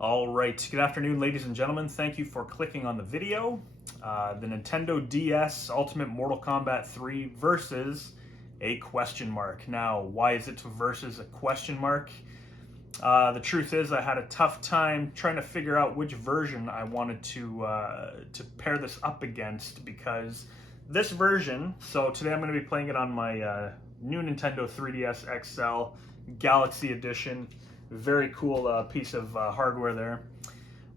All right, good afternoon, ladies and gentlemen. Thank you for clicking on the video. The Nintendo DS Ultimate Mortal Kombat 3 versus a question mark. Now, why is it versus a question mark? The truth is I had a tough time trying to figure out which version I wanted to pair this up against, because this version, so today I'm going to be playing it on my new Nintendo 3DS XL Galaxy Edition. Very cool piece of hardware there.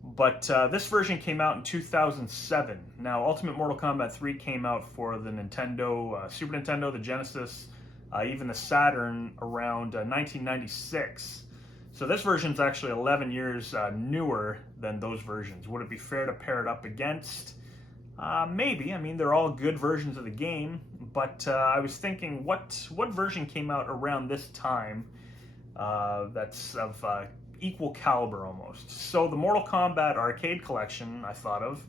But this version came out in 2007. Now, Ultimate Mortal Kombat 3 came out for the Nintendo, Super Nintendo, the Genesis, even the Saturn around 1996. So this version's actually 11 years newer than those versions. Would it be fair to pair it up against? Maybe. I mean, they're all good versions of the game, but I was thinking, what version came out around this time that's of equal caliber almost? So the Mortal Kombat arcade collection I thought of,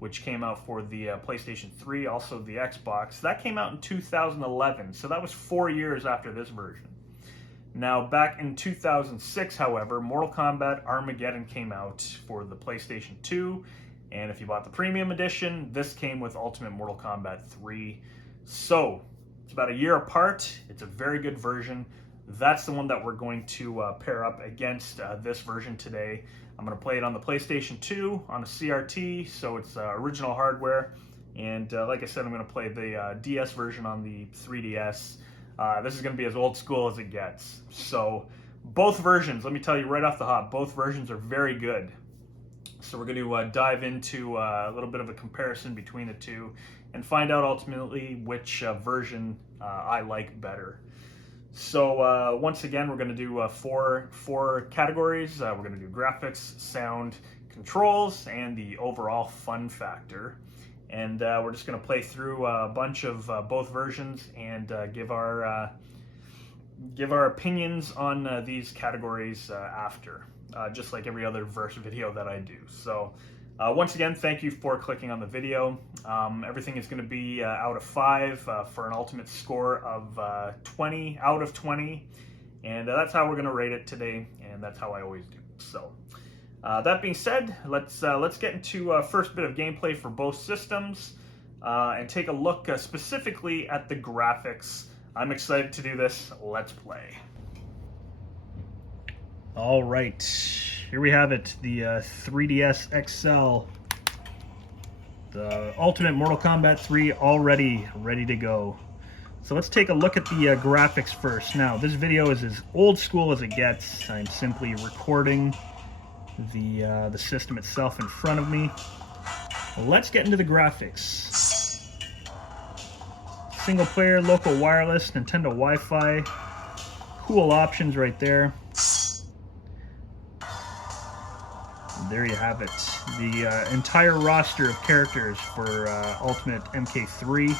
which came out for the PlayStation 3, also the Xbox, that came out in 2011, so that was 4 years after this version. Now, back in 2006, however, Mortal Kombat Armageddon came out for the PlayStation 2, and if you bought the Premium Edition, this came with Ultimate Mortal Kombat 3. So, it's about a year apart. It's a very good version. That's the one that we're going to pair up against this version today. I'm going to play it on the PlayStation 2 on a CRT, so it's original hardware. And like I said, I'm going to play the DS version on the 3DS. This is going to be as old school as it gets. So both versions, let me tell you right off the hop, both versions are very good. So we're going to dive into a little bit of a comparison between the two and find out ultimately which version I like better. So once again, we're going to do four categories. We're going to do graphics, sound, controls, and the overall fun factor. And we're just going to play through a bunch of both versions and give our opinions on these categories after, just like every other verse video that I do. So once again, thank you for clicking on the video. Everything is going to be out of 5 for an ultimate score of 20 out of 20. And that's how we're going to rate it today, and that's how I always do. So that being said, let's get into first bit of gameplay for both systems and take a look specifically at the graphics. I'm excited to do this. Let's play. All right, here we have it, the 3DS XL, the Ultimate Mortal Kombat 3, already ready to go. So let's take a look at the graphics first. Now, this video is as old school as it gets. I'm simply recording the system itself in front of me. Let's get into the graphics. Single player, local wireless, Nintendo Wi-Fi. Cool options right there. There you have it. The entire roster of characters for Ultimate MK3.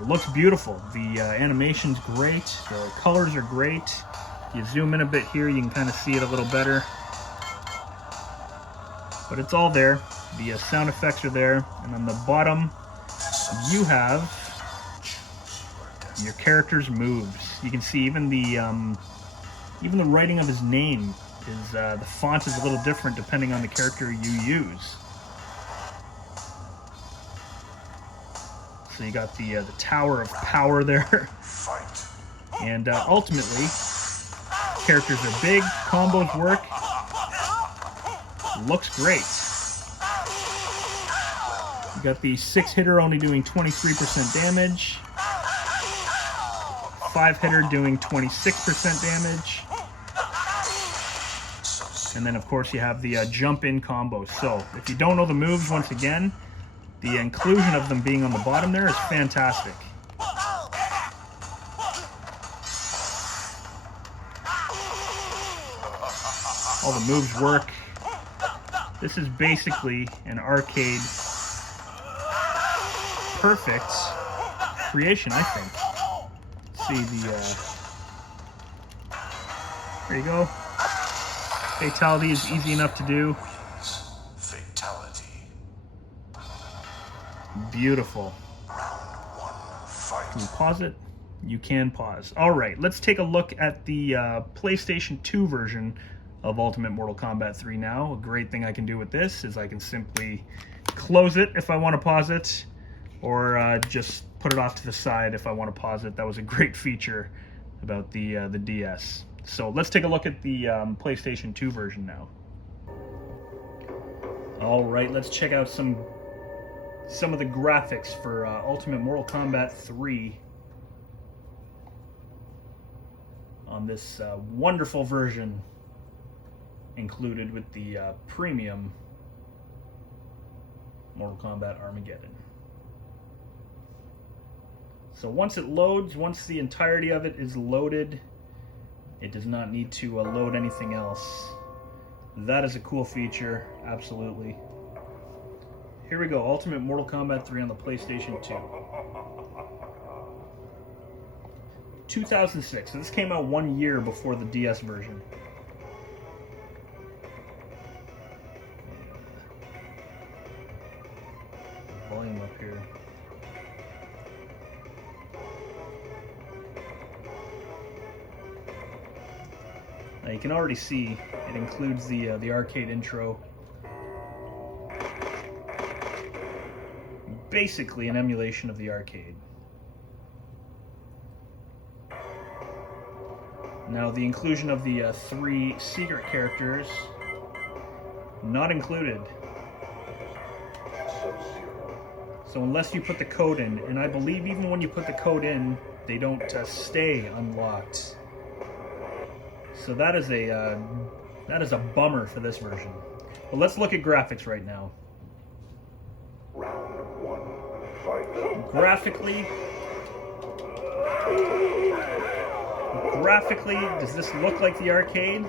It looks beautiful. The animation's great. The colors are great. You zoom in a bit here, you can kind of see it a little better. But it's all there. The sound effects are there. And on the bottom, you have your character's moves. You can see even the writing of his name is the font is a little different depending on the character you use. So you got the Tower of Power there. And ultimately, characters are big, combos work, looks great. You got the 6-hitter only doing 23% damage, 5-hitter doing 26% damage, and then of course you have the jump-in combos. So if you don't know the moves, once again, the inclusion of them being on the bottom there is fantastic. All the moves work. This is basically an arcade perfect creation, I think. See there you go. Fatality is easy enough to do. Fatality. Beautiful. Can you pause it? You can pause. All right, let's take a look at the PlayStation 2 version of Ultimate Mortal Kombat 3 now. A great thing I can do with this is I can simply close it if I want to pause it, or just put it off to the side if I want to pause it. That was a great feature about the DS. So let's take a look at the PlayStation 2 version now. All right, let's check out some of the graphics for Ultimate Mortal Kombat 3 on this wonderful version included with the premium Mortal Kombat Armageddon. So once it loads, once the entirety of it is loaded, it does not need to load anything else. That is a cool feature, absolutely. Here we go, Ultimate Mortal Kombat 3 on the PlayStation 2. 2006, so this came out 1 year before the DS version. Volume up here. Now you can already see it includes the arcade intro. Basically an emulation of the arcade. Now the inclusion of the 3 secret characters, not included. So unless you put the code in, and I believe even when you put the code in, they don't stay unlocked. So that is a bummer for this version. But let's look at graphics right now. Round 1, fight. Graphically, does this look like the arcade?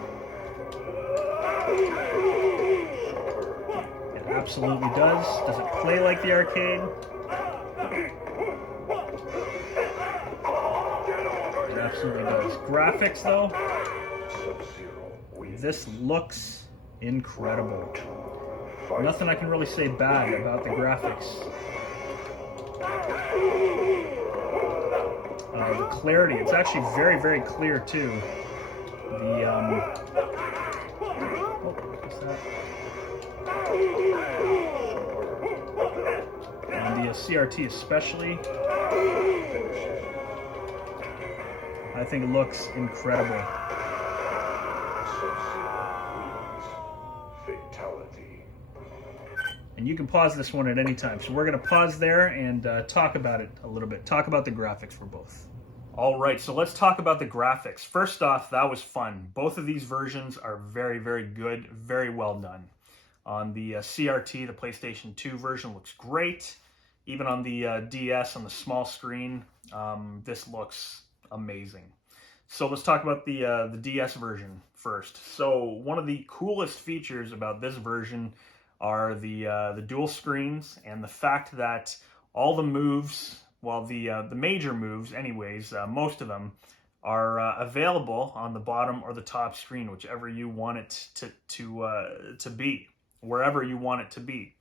It absolutely does. Does it play like the arcade? It absolutely does. Graphics, though, this looks incredible. Nothing I can really say bad about the graphics. The clarity, it's actually very, very clear too. The, what's that? And the CRT especially. I think it looks incredible. Fatality. And you can pause this one at any time. So we're going to pause there and talk about it a little bit. Talk about the graphics for both. All right, so let's talk about the graphics. First off, that was fun. Both of these versions are very, very good, very well done. On the CRT, the PlayStation 2 version looks great. Even on the DS, on the small screen, this looks amazing. So let's talk about the DS version first. So one of the coolest features about this version are the dual screens, and the fact that all the moves, well, the major moves anyways, most of them are available on the bottom or the top screen, whichever you want it to be, wherever you want it to be.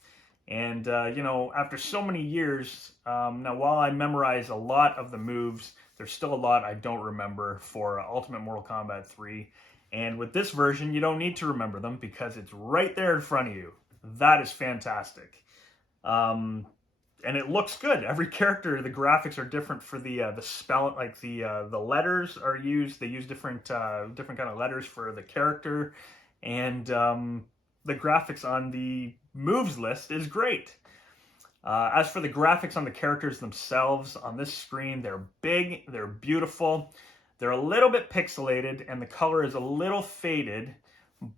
And you know, after so many years, now while I memorize a lot of the moves, there's still a lot I don't remember for Ultimate Mortal Kombat 3. And with this version, you don't need to remember them because it's right there in front of you. That is fantastic. And it looks good. Every character, the graphics are different for the spell, like the letters are used. They use different kind of letters for the character, and the graphics on the moves list is great. As for the graphics on the characters themselves, on this screen, they're big, they're beautiful, they're a little bit pixelated, and the color is a little faded.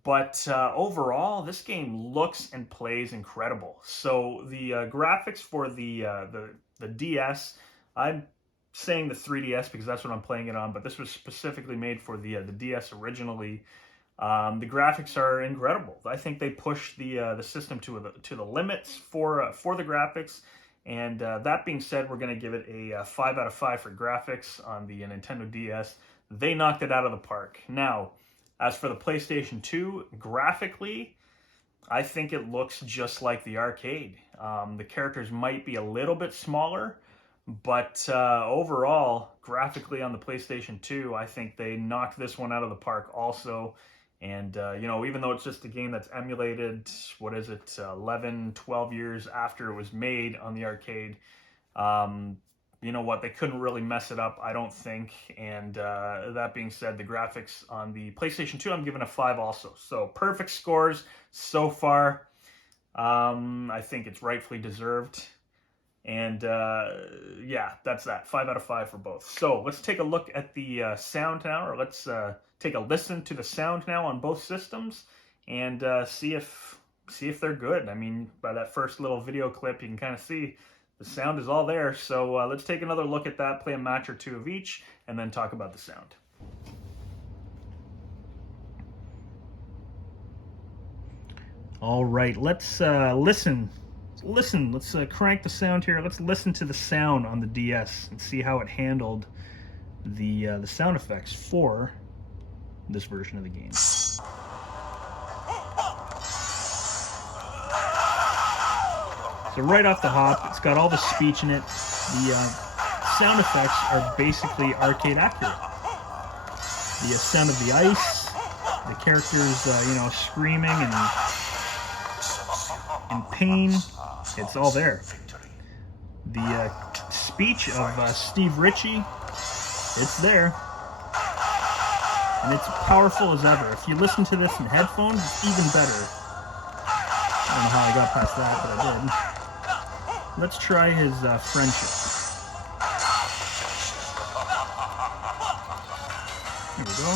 But overall, this game looks and plays incredible. So the graphics for the DS, I'm saying the 3DS because that's what I'm playing it on, but this was specifically made for the DS originally. The graphics are incredible. I think they pushed the system to the limits for the graphics. And that being said, we're going to give it a 5 out of 5 for graphics on the Nintendo DS. They knocked it out of the park. Now, as for the PlayStation 2, graphically, I think it looks just like the arcade. The characters might be a little bit smaller, but overall, graphically on the PlayStation 2, I think they knocked this one out of the park also. And, you know, even though it's just a game that's emulated, what is it, 11, 12 years after it was made on the arcade, you know what, they couldn't really mess it up, I don't think. And that being said, the graphics on the PlayStation 2, I'm giving a 5 also. So perfect scores so far. I think it's rightfully deserved. And yeah, that's that. 5 out of 5 for both. So let's take a look at the sound now, or let's take a listen to the sound now on both systems, and see if they're good. I mean, by that first little video clip, you can kind of see the sound is all there. So let's take another look at that, play a match or two of each, and then talk about the sound. All right, let's listen. Let's crank the sound here. Let's listen to the sound on the DS and see how it handled the sound effects for this version of the game. So right off the hop, it's got all the speech in it. The sound effects are basically arcade accurate. The sound of the ice, the characters, you know, screaming and in pain. It's all there. The speech of Steve Ritchie, it's there. And it's powerful as ever. If you listen to this in headphones, it's even better. I don't know how I got past that, but I did. Let's try his friendship. Here we go.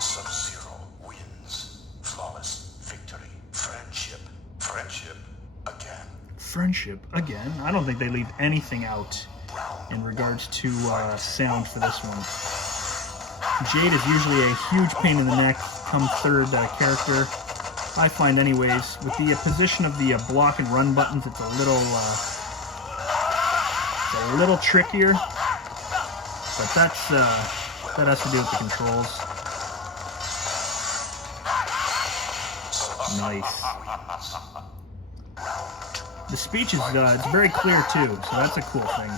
Sub-Zero wins. Flawless victory. Friendship. Friendship again. Friendship again. I don't think they leave anything out in regards to sound for this one. Jade is usually a huge pain in the neck come third character, I find anyways. With the position of the block and run buttons, it's a little trickier, but that has to do with the controls. Nice. The speech is it's very clear too, so that's a cool thing.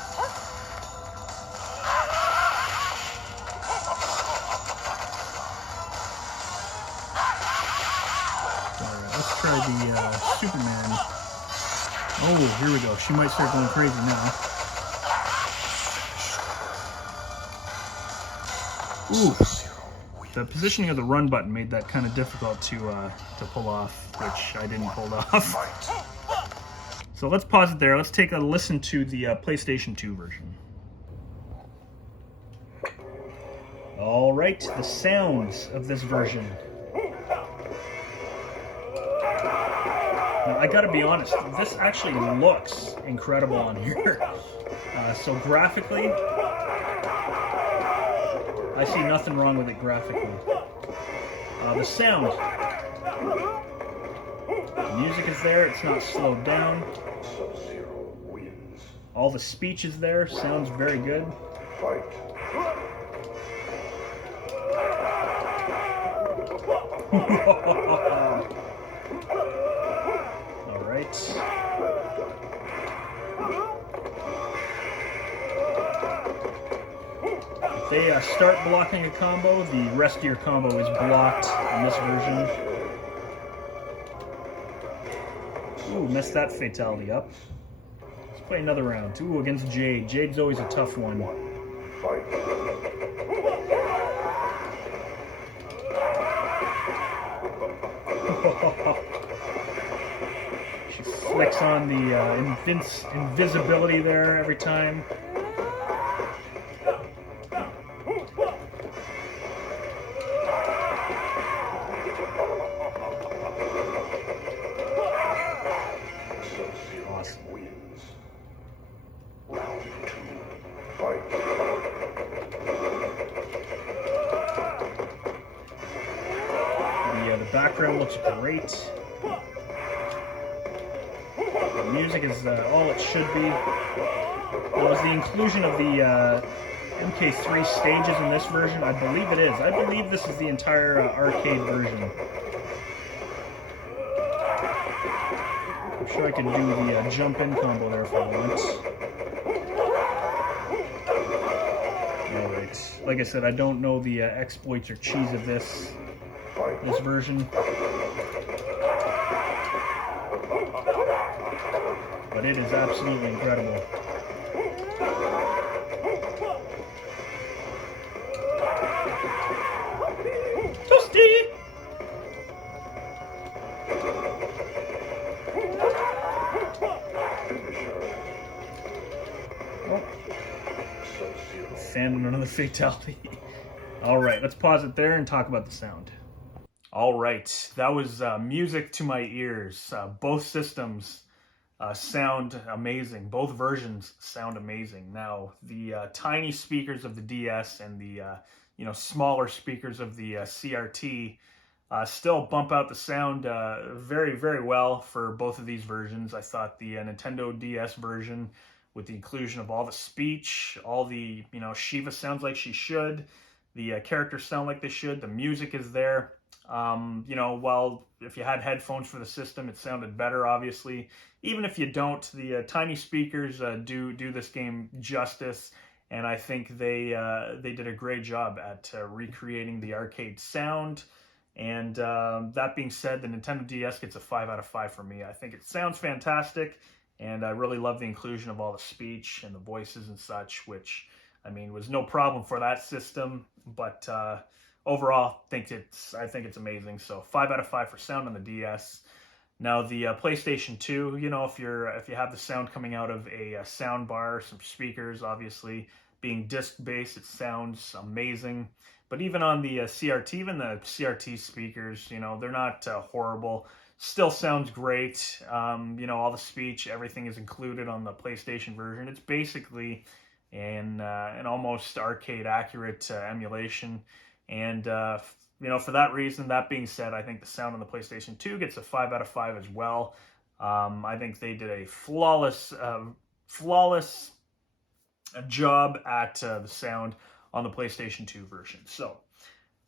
Alright, let's try the Superman. Oh, here we go. She might start going crazy now. Ooh. The positioning of the run button made that kind of difficult to pull off, which I didn't pull off. So let's pause it there. Let's take a listen to the PlayStation 2 version. All right, the sounds of this version. Now, I gotta be honest, this actually looks incredible on here. So graphically, I see nothing wrong with it graphically. The sound. The music is there, it's not slowed down. All the speech is there, sounds very good. Alright. If they start blocking a combo, the rest of your combo is blocked in this version. Ooh, messed that fatality up. Let's play another round. Ooh, against Jade. Jade's always a tough one. She flicks on the invisibility there every time. The background looks great. The music is all it should be. There was the inclusion of the MK3 stages in this version. I believe it is. I believe this is the entire arcade version. I'm sure I can do the jump-in combo there if I want. Alright. Like I said, I don't know the exploits or cheese of this. this version. But it is absolutely incredible. Toasty! And another fatality. Alright, let's pause it there and talk about the sound. Alright, that was music to my ears. Both systems sound amazing. Both versions sound amazing. Now, the tiny speakers of the DS and the smaller speakers of the CRT still bump out the sound very, very well for both of these versions. I thought the Nintendo DS version, with the inclusion of all the speech, all the, Shiva sounds like she should, the characters sound like they should, the music is there. Well, if you had headphones for the system, it sounded better, obviously. Even if you don't, the tiny speakers do this game justice, and I think they did a great job at recreating the arcade sound. And that being said, the Nintendo DS gets a 5 out of 5 for me. I think it sounds fantastic. And I really love the inclusion of all the speech and the voices and such, which, was no problem for that system. But overall, I think it's amazing. So 5 out of 5 for sound on the DS. Now the PlayStation 2, if you have the sound coming out of a sound bar, some speakers, obviously being disc-based, it sounds amazing. But even on the CRT, even the CRT speakers, they're not horrible. Still sounds great. All the speech, everything is included on the PlayStation version. It's basically an almost arcade accurate emulation. And, for that reason, that being said, I think the sound on the PlayStation 2 gets a 5 out of 5 as well. I think they did a flawless job at the sound on the PlayStation 2 version. So,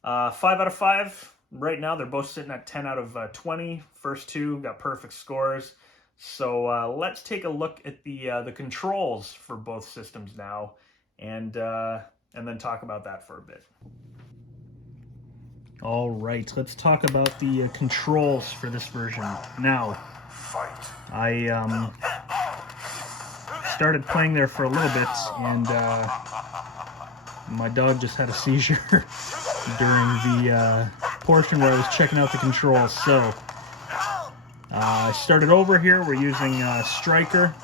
5 out of 5. Right now, they're both sitting at 10 out of 20. First two got perfect scores. So let's take a look at the controls for both systems now, and then talk about that for a bit. All right, let's talk about the controls for this version. Now, I started playing there for a little bit, and my dog just had a seizure during the portion where I was checking out the controls. So I started over here. We're using Striker.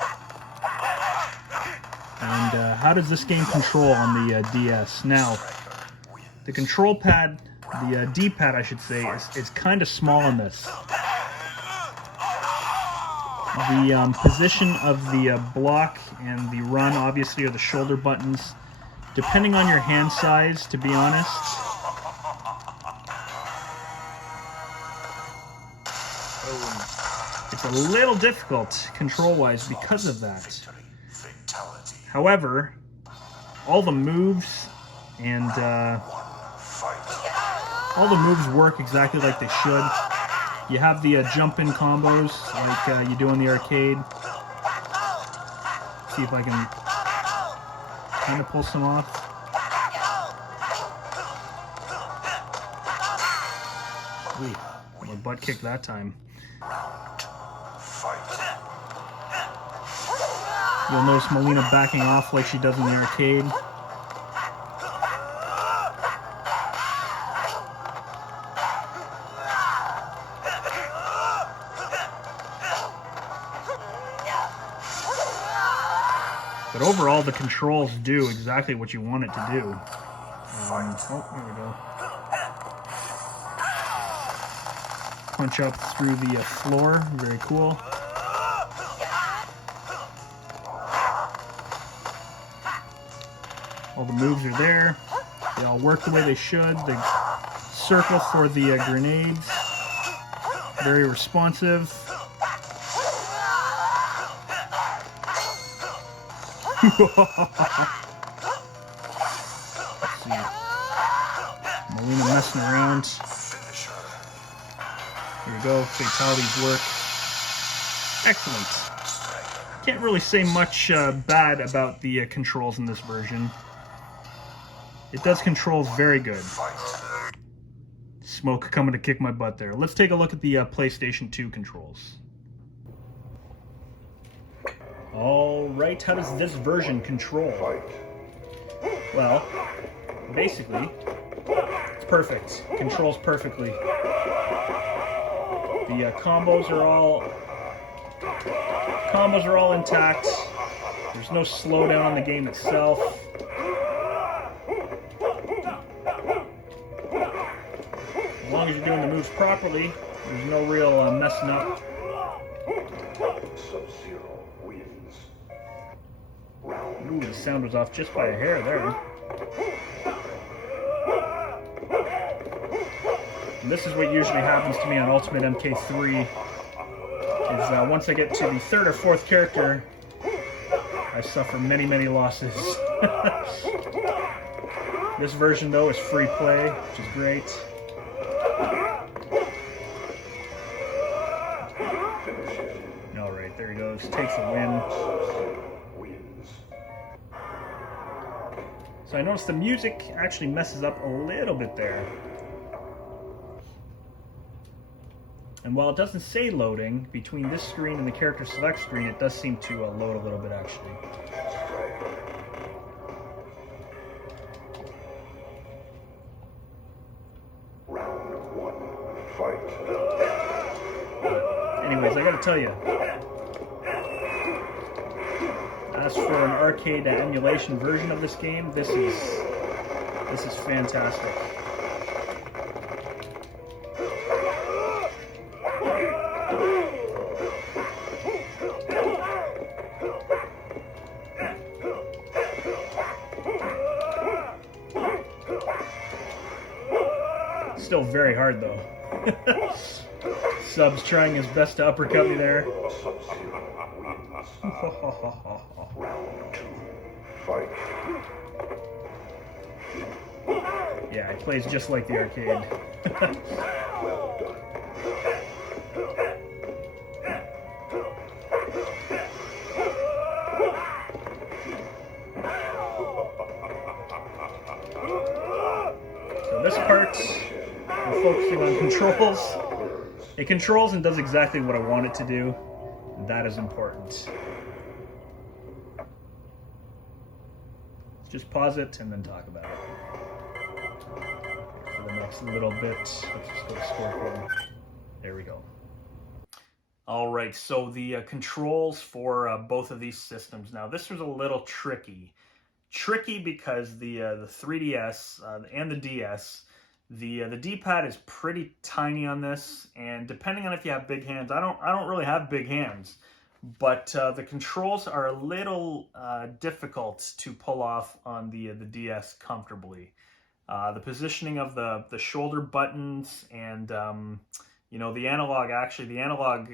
And how does this game control on the DS? Now, the control pad, the D-pad I should say, is kind of small on this. The position of the block and the run obviously are the shoulder buttons. Depending on your hand size, to be honest, it's a little difficult control-wise because of that. However, all the moves and all the moves work exactly like they should. You have the jump-in combos like you do in the arcade. See if I can kind of pull some off. Ooh, my butt kicked that time. You'll notice Melina backing off like she does in the arcade. But overall, the controls do exactly what you want it to do. Oh, there we go. Punch up through the floor. Very cool. All the moves are there. They all work the way they should. The circle for the grenades. Very responsive. Let's see. Melina messing around. Here we go. Fatalities work. Excellent. Can't really say much bad about the controls in this version. It does control very good. smoke coming to kick my butt there. Let's take a look at the PlayStation 2 controls. Alright, how does this version control? Well, basically, it's perfect. Controls perfectly. The combos are all intact. There's no slowdown on the game itself. As long as you're doing the moves properly, there's no real messing up. Ooh, the sound was off just by a hair there. And this is what usually happens to me on Ultimate MK3, is once I get to the third or fourth character, I suffer many, many losses. This version, though, is free play, which is great. Alright, there he goes. Takes the win. So I noticed the music actually messes up a little bit there. And while it doesn't say loading, between this screen and the character select screen, it does seem to load a little bit actually. Round 1, fight. Anyways, I gotta tell you, as for an arcade emulation version of this game, this is fantastic. Still very hard though. Sub's trying his best to uppercut me there. Round 2, fight. Yeah, it plays just like the arcade. Well done. So this part, we're focusing on controls. It controls and does exactly what I want it to do. That is important. Just pause it and then talk about it. For the next little bit, let's just go to Scorpion. There we go. All right, so the controls for both of these systems. Now, this was a little tricky. Tricky because the 3DS and the DS, the D-pad is pretty tiny on this, and depending on if you have big hands, I don't really have big hands, but the controls are a little difficult to pull off on the DS comfortably. The positioning of the shoulder buttons and you know, the analog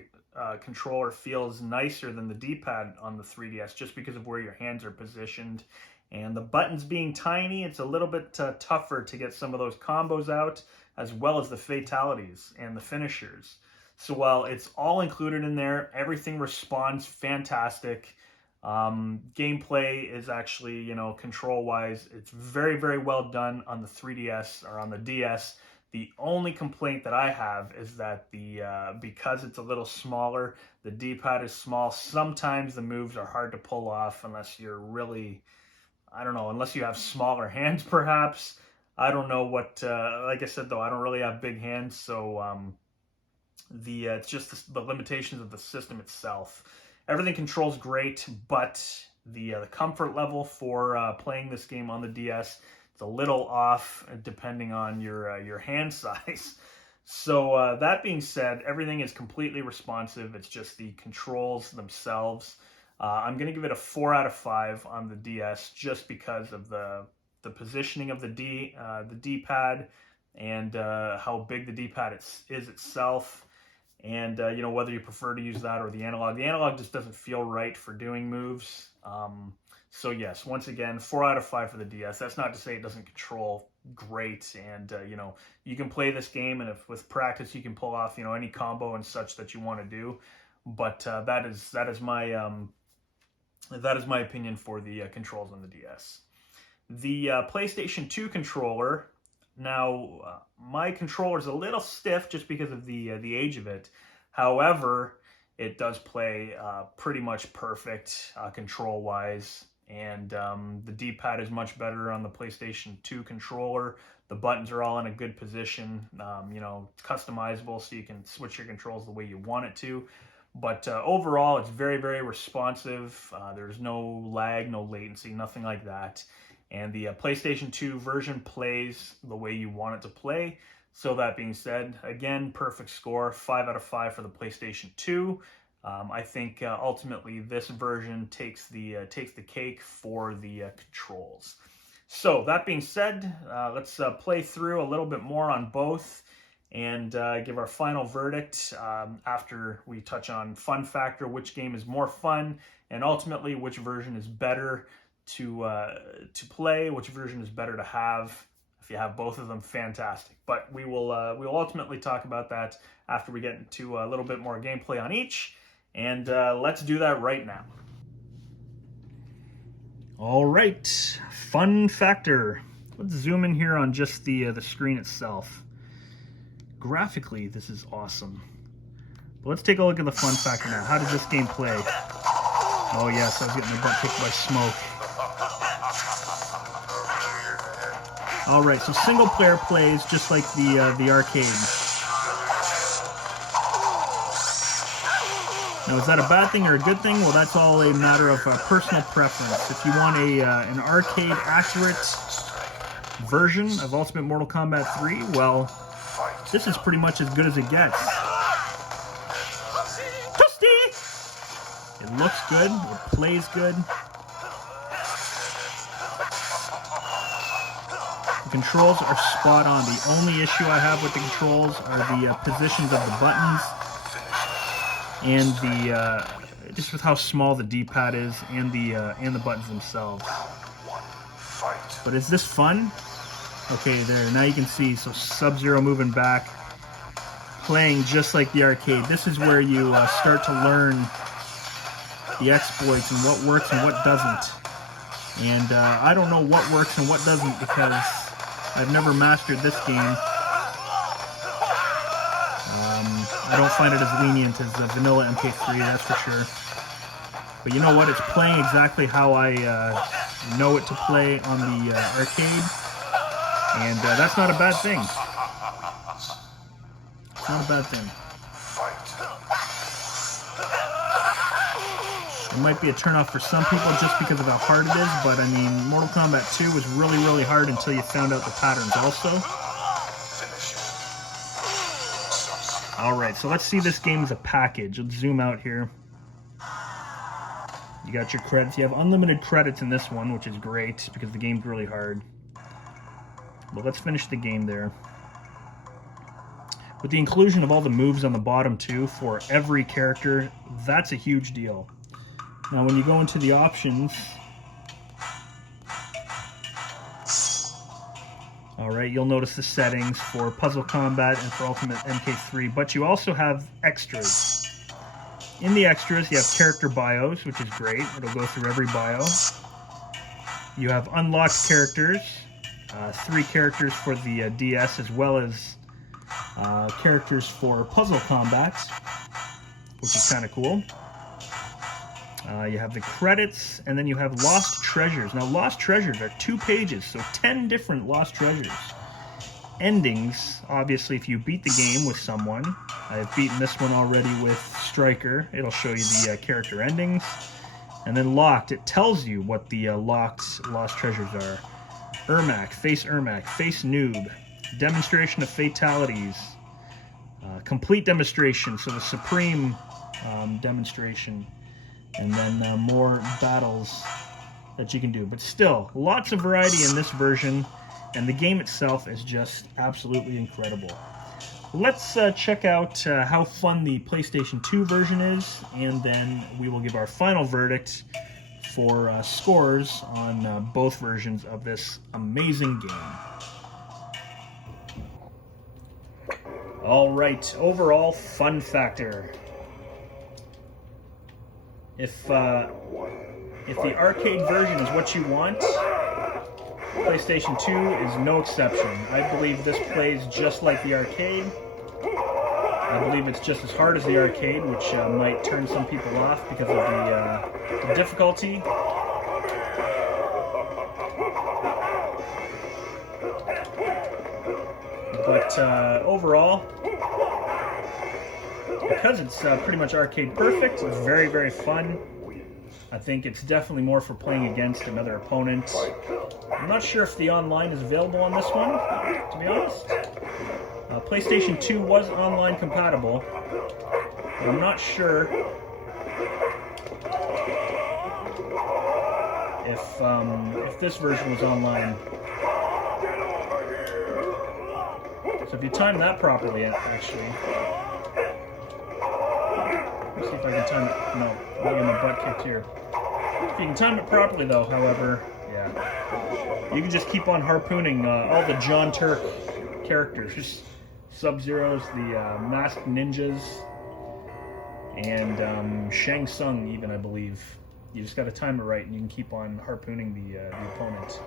controller feels nicer than the D-pad on the 3DS just because of where your hands are positioned. And the buttons being tiny, it's a little bit tougher to get some of those combos out, as well as the fatalities and the finishers. So while it's all included in there, everything responds fantastic. Gameplay is actually, you know, control-wise, it's very, very well done on the 3DS or on the DS. The only complaint that I have is that because it's a little smaller, the D-pad is small. Sometimes the moves are hard to pull off unless you're really, I don't know, unless you have smaller hands perhaps. I don't know what, like I said though, I don't really have big hands, so it's just the limitations of the system itself. Everything controls great, but the comfort level for playing this game on the DS, it's a little off depending on your hand size. So that being said, everything is completely responsive. It's just the controls themselves. I'm going to give it a 4 out of 5 on the DS just because of the positioning of the D-pad and how big the D-pad is itself. And, you know, whether you prefer to use that or the analog. The analog just doesn't feel right for doing moves. So, yes, once again, 4 out of 5 for the DS. That's not to say it doesn't control great. And, you know, you can play this game, and if with practice you can pull off, you know, any combo and such that you want to do. But that is my opinion for the controls on the DS. The PlayStation 2 controller, Now, my controller's a little stiff just because of the age of it. However, it does play pretty much perfect control-wise, and the D-pad is much better on the PlayStation 2 controller. The buttons are all in a good position. You know, it's customizable, so you can switch your controls the way you want it to. But overall, it's very, very responsive. There's no lag, no latency, nothing like that. And the PlayStation 2 version plays the way you want it to play. So that being said, again, perfect score, 5 out of 5 for the PlayStation 2. I think ultimately this version takes the cake for the controls. So that being said, let's play through a little bit more on both and give our final verdict after we touch on fun factor, which game is more fun, and ultimately which version is better to play, which version is better to have. If you have both of them, fantastic. But we will ultimately talk about that after we get into a little bit more gameplay on each, and let's do that right now. All right, fun factor. Let's zoom in here on just the screen itself. Graphically, this is awesome. But let's take a look at the fun factor now. How does this game play? Oh yes, I was getting my butt kicked by smoke. All right, so single player plays just like the arcade. Now, is that a bad thing or a good thing? Well, that's all a matter of personal preference. If you want an arcade accurate version of Ultimate Mortal Kombat 3, well, this is pretty much as good as it gets. Toasty! It looks good, it plays good. The controls are spot on. The only issue I have with the controls are the positions of the buttons and the just with how small the D-pad is and the buttons themselves. But is this fun? Okay, there. Now you can see. So Sub-Zero moving back, playing just like the arcade. This is where you start to learn the exploits and what works and what doesn't. And I don't know what works and what doesn't because I've never mastered this game. I don't find it as lenient as the vanilla MK3, that's for sure. But you know what? It's playing exactly how I know it to play on the arcade. And that's not a bad thing. It's not a bad thing. It might be a turnoff for some people just because of how hard it is, but I mean, Mortal Kombat 2 was really, really hard until you found out the patterns also. Alright, so let's see this game as a package. Let's zoom out here. You got your credits. You have unlimited credits in this one, which is great because the game's really hard. But let's finish the game there. With the inclusion of all the moves on the bottom too for every character, that's a huge deal. Now when you go into the options, alright, you'll notice the settings for Puzzle Combat and for Ultimate MK3, but you also have extras. In the extras, you have character bios, which is great. It'll go through every bio. You have unlocked characters, 3 characters for the DS, as well as characters for Puzzle Combat, which is kind of cool. You have the credits, and then you have Lost Treasures. Now, Lost Treasures are 2 pages, so 10 different Lost Treasures. Endings, obviously, if you beat the game with someone. I've beaten this one already with Striker. It'll show you the character endings. And then Locked, it tells you what the locked Lost Treasures are. Ermac, Face Noob, Demonstration of Fatalities, Complete Demonstration, so the Supreme Demonstration, and then more battles that you can do. But still, lots of variety in this version, and the game itself is just absolutely incredible. Let's check out how fun the PlayStation 2 version is, and then we will give our final verdict for scores on both versions of this amazing game. Alright, overall fun factor. If the arcade version is what you want, PlayStation 2 is no exception. I believe this plays just like the arcade. I believe it's just as hard as the arcade, which might turn some people off because of the difficulty. But overall, because it's pretty much arcade perfect, it's very, very fun. I think it's definitely more for playing against another opponent. I'm not sure if the online is available on this one, to be honest. PlayStation 2 was online compatible, but I'm not sure if this version was online. So if you time that properly, actually. Let's see if I can time it. No, I'm getting my butt kicked here. If you can time it properly, though, however, yeah, you can just keep on harpooning all the John Turk characters. Sub-Zeros, the Masked Ninjas, and Shang Tsung, even, I believe. You just got to time it right, and you can keep on harpooning the opponent.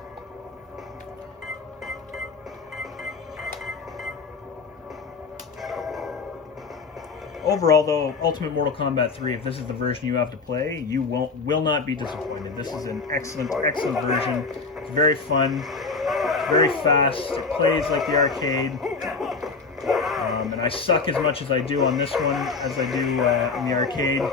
Overall, though, Ultimate Mortal Kombat 3, if this is the version you have to play, you will not be disappointed. This is an excellent, excellent version. It's very fun, very fast. It plays like the arcade. And I suck as much as I do on this one as I do in the arcade. There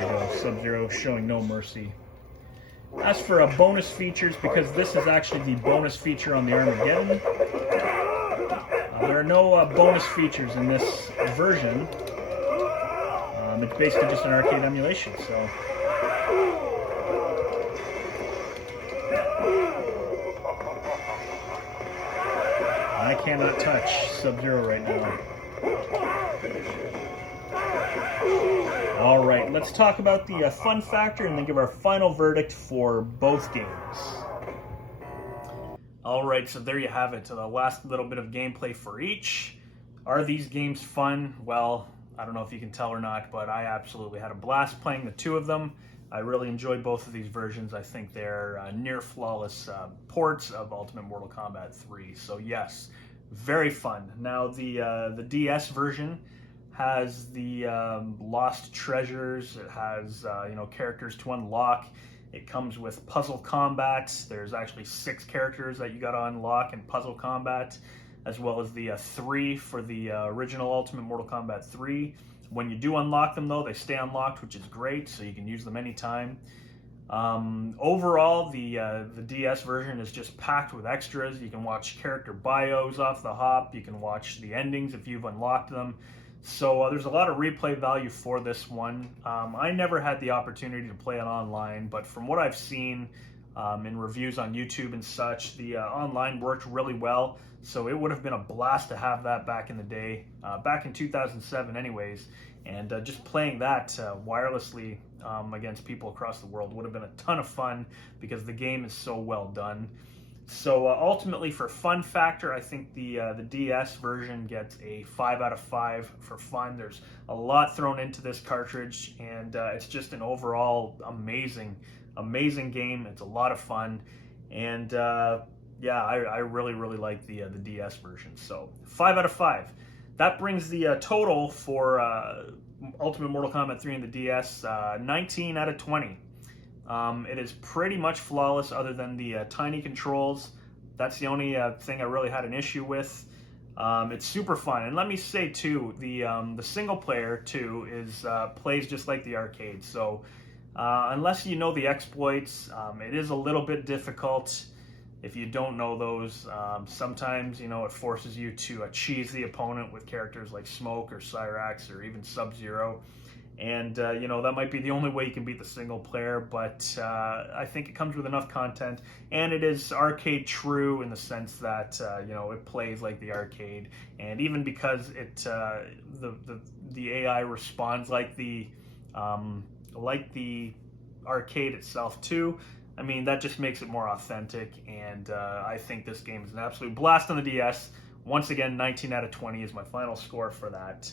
we go, Sub-Zero showing no mercy. As for bonus features, because this is actually the bonus feature on the Armageddon, there are no bonus features in this version. It's basically just an arcade emulation, so. I cannot touch Sub-Zero right now. Alright, let's talk about the fun factor and then give our final verdict for both games. Alright, so there you have it. The last little bit of gameplay for each. Are these games fun? Well, I don't know if you can tell or not, but I absolutely had a blast playing the two of them. I really enjoyed both of these versions. I think they're near flawless ports of Ultimate Mortal Kombat 3. So yes, very fun. Now the DS version has the lost treasures. It has characters to unlock. It comes with puzzle combat. There's actually 6 characters that you got to unlock in puzzle combat, as well as the 3 for the original Ultimate Mortal Kombat 3. When you do unlock them, though, they stay unlocked, which is great, so you can use them anytime. Overall, the DS version is just packed with extras. You can watch character bios off the hop. You can watch the endings if you've unlocked them. So there's a lot of replay value for this one. I never had the opportunity to play it online, but from what I've seen in reviews on YouTube and such, the online worked really well. So it would have been a blast to have that back in the day, back in 2007 anyways. And just playing that wirelessly against people across the world would have been a ton of fun because the game is so well done. So ultimately, for fun factor, I think the DS version gets a 5 out of 5 for fun. There's a lot thrown into this cartridge, and it's just an overall amazing game. It's a lot of fun, and yeah, I really like the DS version. So 5 out of 5. That brings the total for Ultimate Mortal Kombat 3 and the DS 19 out of 20. It is pretty much flawless other than the tiny controls. That's the only thing I really had an issue with. It's super fun. And let me say, too, the single player, too, plays just like the arcade. So unless you know the exploits, it is a little bit difficult. If you don't know those, sometimes, it forces you to cheese the opponent with characters like Smoke or Cyrax or even Sub-Zero. And, that might be the only way you can beat the single player, but I think it comes with enough content, and it is arcade true in the sense that, it plays like the arcade, and even because the AI responds like the arcade itself too, I mean, that just makes it more authentic, and I think this game is an absolute blast on the DS. Once again, 19 out of 20 is my final score for that.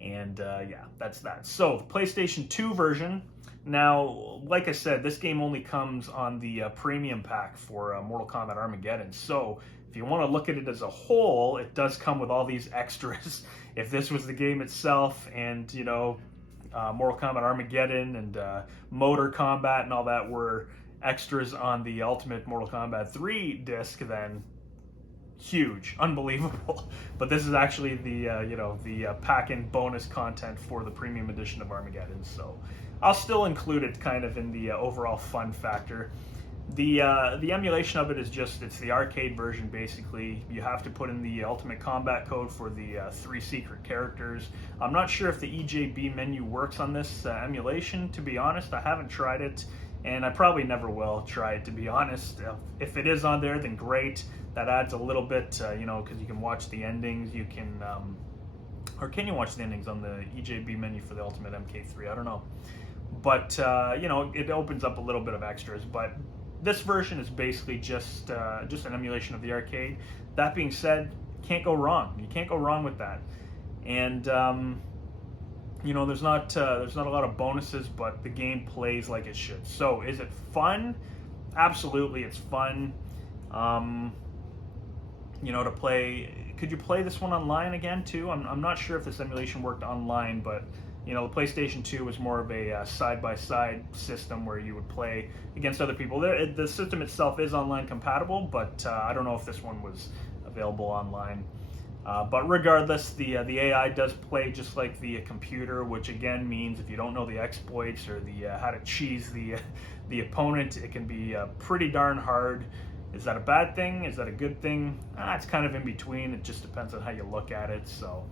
And yeah, that's that. So, the PlayStation 2 version. Now, like I said, this game only comes on the premium pack for Mortal Kombat Armageddon. So, if you want to look at it as a whole, it does come with all these extras. If this was the game itself and, you know, Mortal Kombat Armageddon and Motor Combat and all that were extras on the Ultimate Mortal Kombat 3 disc, then huge, unbelievable. But this is actually the the pack-in bonus content for the premium edition of Armageddon. So I'll still include it kind of in the overall fun factor. The emulation of it is just, it's the arcade version basically. You have to put in the Ultimate Combat code for the 3 secret characters. I'm not sure if the EJB menu works on this emulation, to be honest. I haven't tried it, and I probably never will try it, to be honest. If it is on there, then great. That adds a little bit, you know, because you can watch the endings. You can, or can you watch the endings on the EJB menu for the Ultimate MK3? I don't know. But, you know, it opens up a little bit of extras. But this version is basically just an emulation of the arcade. That being said, can't go wrong. You can't go wrong with that. And, you know, there's not a lot of bonuses, but the game plays like it should. So, is it fun? Absolutely, it's fun. You know, to play. Could you play this one online again too? I'm not sure if this emulation worked online, but you know, the PlayStation 2 was more of a side-by-side system where you would play against other people. The system itself is online compatible, but I don't know if this one was available online. But regardless, the AI does play just like the computer, which again means if you don't know the exploits or the how to cheese the opponent, it can be pretty darn hard. Is that a bad thing? Is that a good thing? It's kind of in between. It just depends on how you look at it. So,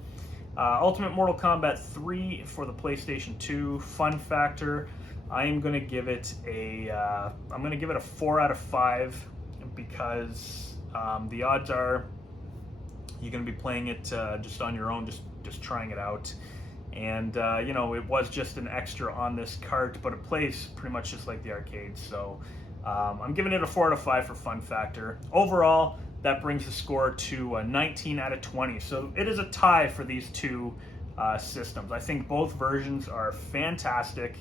Ultimate Mortal Kombat 3 for the PlayStation 2. Fun factor, I am going to give it a 4 out of 5 because the odds are you're going to be playing it just on your own, just trying it out. And you know, it was just an extra on this cart, but it plays pretty much just like the arcade. So. I'm giving it a 4 out of 5 for fun factor. Overall, that brings the score to 19 out of 20. So it is a tie for these two systems. I think both versions are fantastic.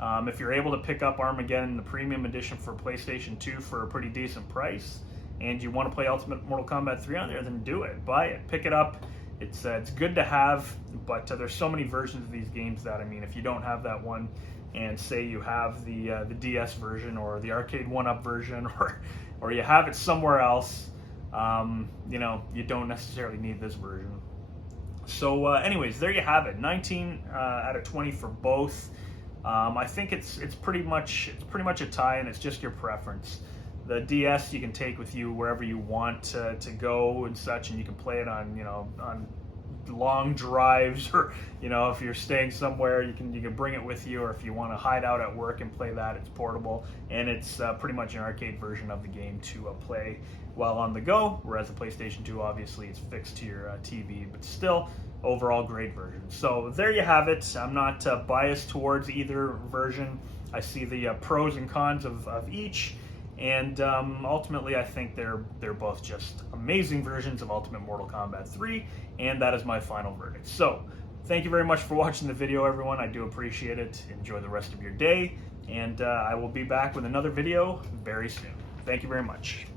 If you're able to pick up Armageddon, the premium edition for PlayStation 2 for a pretty decent price, and you want to play Ultimate Mortal Kombat 3 on there, then do it. Buy it. Pick it up. It's good to have, but there's so many versions of these games that, I mean, if you don't have that one, and say you have the DS version or the arcade 1-up version, or you have it somewhere else, you know, you don't necessarily need this version. So anyways, there you have it. 19 out of 20 for both. I think it's pretty much a tie, and it's just your preference. The DS you can take with you wherever you want to go and such, and you can play it on, you know, on long drives, or you know, if you're staying somewhere, you can bring it with you, or if you want to hide out at work and play that, it's portable, and it's pretty much an arcade version of the game to play while on the go, whereas the PlayStation 2 obviously is fixed to your TV, but still overall great version. So there you have it. I'm not biased towards either version. I see the pros and cons of each. And ultimately, I think they're both just amazing versions of Ultimate Mortal Kombat 3, and that is my final verdict. So, thank you very much for watching the video, everyone. I do appreciate it. Enjoy the rest of your day, and I will be back with another video very soon. Thank you very much.